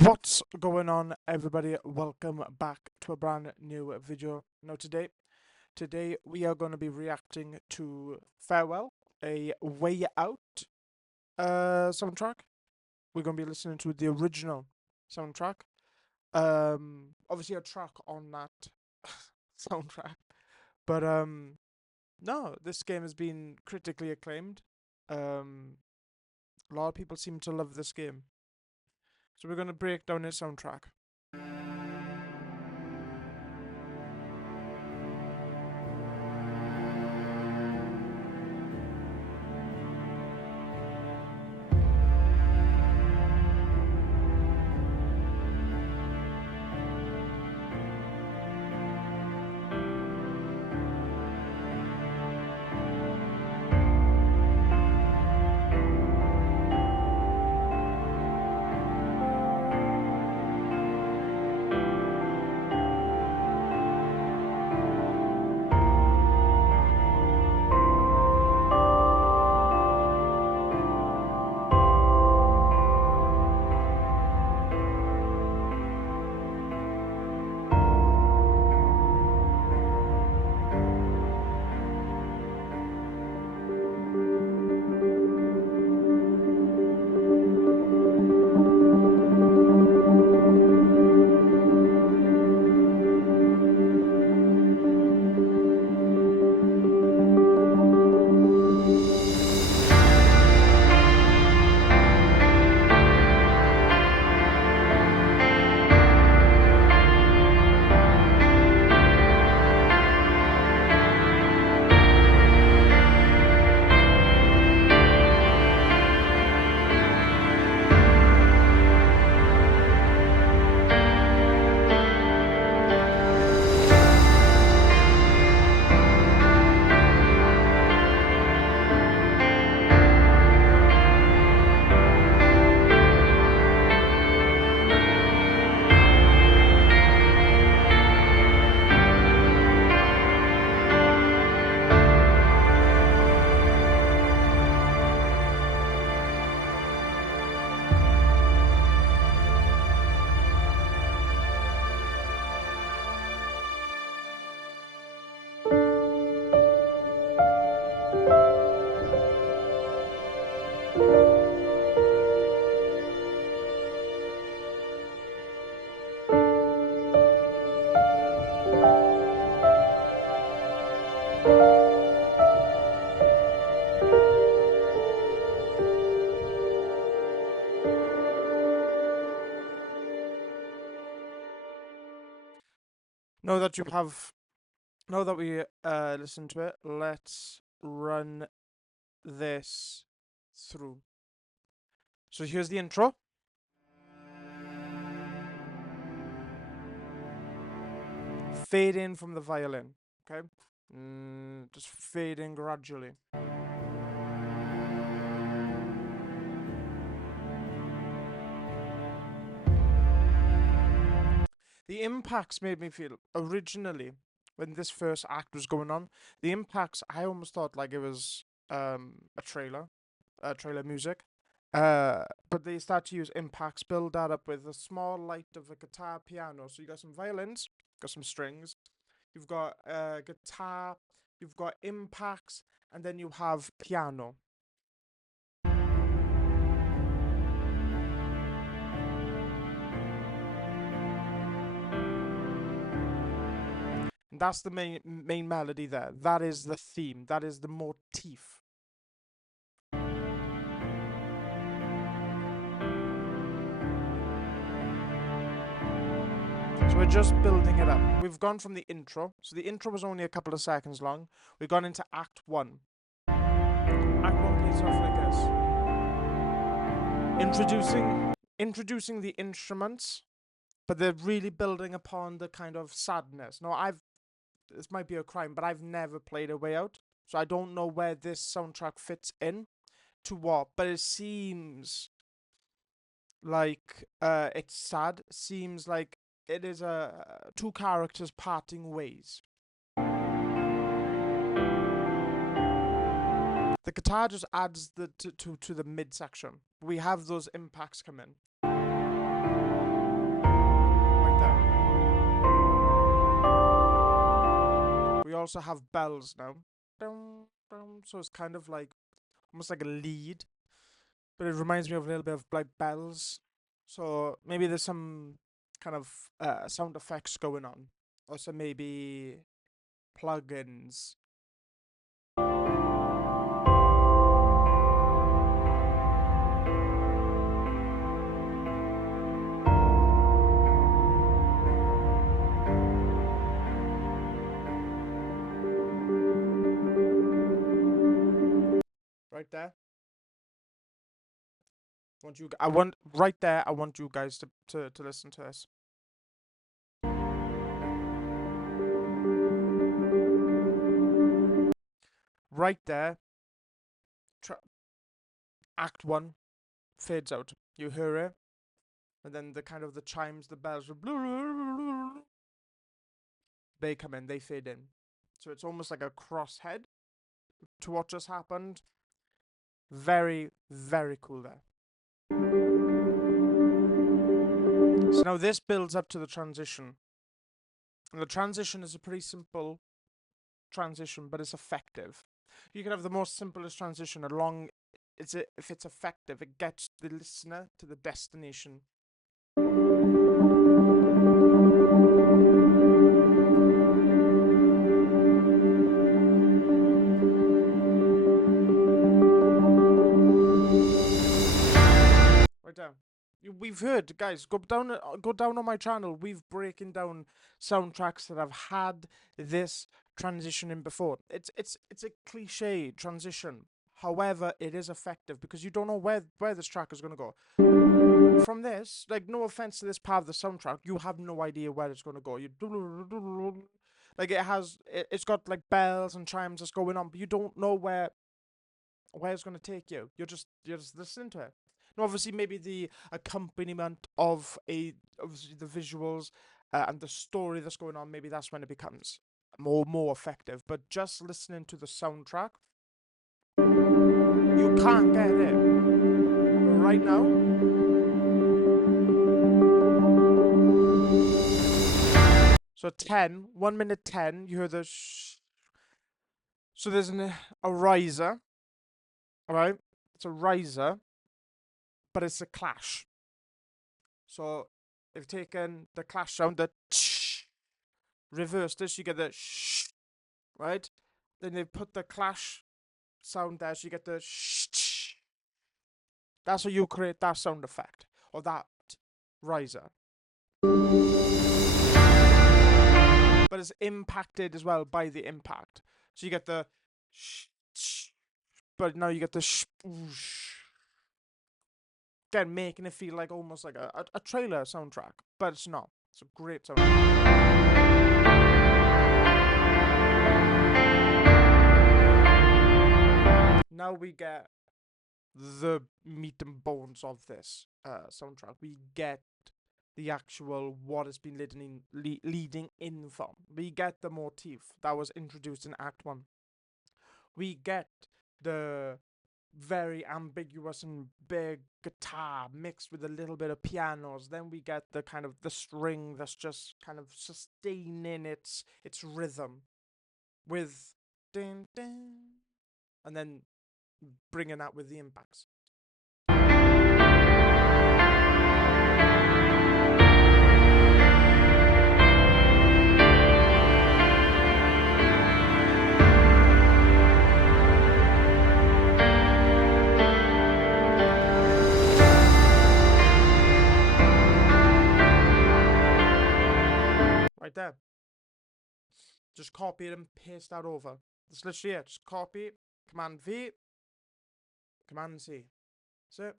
What's going on, everybody? Welcome back to a brand new video. Now today we are going to be reacting to Farewell, a Way Out soundtrack. We're going to be listening to the original soundtrack. Obviously a track on that soundtrack. But no, this game has been critically acclaimed. A lot of people seem to love this game. So we're going to break down its soundtrack. Now that you have, now that we listened to it, let's run this through. So here's the intro. Fade in from the violin, okay? Just fade in gradually. The impacts made me feel, originally, when this first act was going on, the impacts, I almost thought like it was a trailer music. But they start to use impacts, build that up with a small light of a guitar, piano. So you got some violins, got some strings, you've got guitar, you've got impacts, and then you have piano. And that's the main melody there. That is the theme. That is the motif. So we're just building it up. We've gone from the intro. So the intro was only a couple of seconds long. We've gone into Act 1. Act 1 plays off like this. Introducing the instruments, but they're really building upon the kind of sadness. Now, this might be a crime, but I've never played A Way Out, so I don't know where this soundtrack fits in to what, but it seems like it's sad. Seems like it is two characters parting ways. The guitar just adds to the midsection. We have those impacts come in. also have bells now. Dum, dum, so it's kind of like almost like a lead, but it reminds me of a little bit of like bells. So maybe there's some kind of sound effects going on, or some maybe plugins. Right there. I want right there. I want you guys to listen to this. Right there. Act 1 fades out. You hear it, and then the kind of the chimes, the bells, they come in, they fade in. So it's almost like a crosshead to what just happened. Very, very cool there. So now this builds up to the transition. And the transition is a pretty simple transition, but it's effective. You can have the most simplest transition along. If it's effective, it gets the listener to the destination. Right down. We've heard, guys, go down on my channel. We've breaking down soundtracks that have had this transition in before. It's a cliche transition. However, it is effective because you don't know where this track is going to go. From this, like, no offense to this part of the soundtrack, you have no idea where it's going to go. Like, it's got like bells and chimes that's going on, but you don't know where it's going to take you. You're just listening to it. And obviously, maybe the accompaniment of obviously the visuals and the story that's going on, maybe that's when it becomes more effective. But just listening to the soundtrack, you can't get it. Right now, so 1 minute 10, you hear the shh. So there's a riser, alright? It's a riser, but it's a clash. So they've taken the clash sound, the tsh, reversed this, you get the shh, right? Then they've put the clash sound there, so you get the shh, tsh. That's how you create that sound effect, or that riser. But it's impacted as well by the impact. So you get the shh, tsh, but now you get the shh, whoosh. Again, making it feel like almost like a trailer soundtrack, but it's not. It's a great soundtrack. Now we get the meat and bones of this soundtrack. We get the actual what has been leading in from. We get the motif that was introduced in Act 1. We get the very ambiguous and big guitar mixed with a little bit of pianos. Then we get the kind of the string that's just kind of sustaining its rhythm with ding ding, and then bringing that with the impacts. Right there. Just copy it and paste that over. That's literally it. Just copy, Command V, Command C. That's it.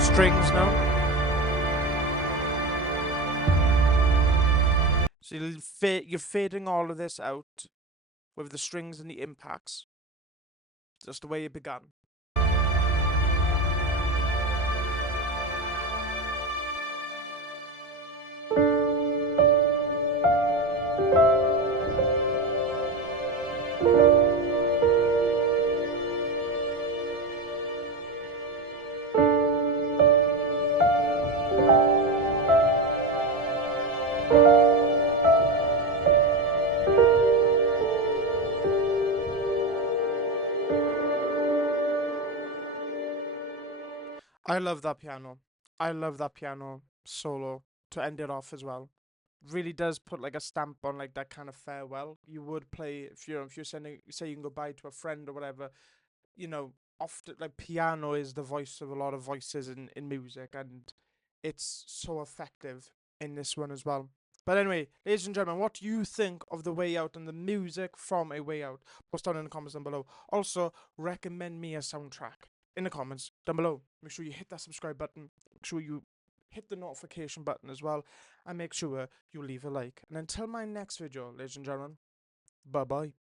Strings now. So you're fading all of this out with the strings and the impacts. Just the way it began. love that piano. I love that piano solo to end it off as well. Really does put like a stamp on like that kind of farewell you would play if you're sending saying goodbye to a friend or whatever. You know, often like piano is the voice of a lot of voices in music, and it's so effective in this one as well. But anyway, ladies and gentlemen, what do you think of The Way Out and the music from A Way Out? Post down in the comments down below. Also, recommend me a soundtrack in the comments down below. Make sure you hit that subscribe button. Make sure you hit the notification button as well. And make sure you leave a like. And until my next video, ladies and gentlemen, bye bye.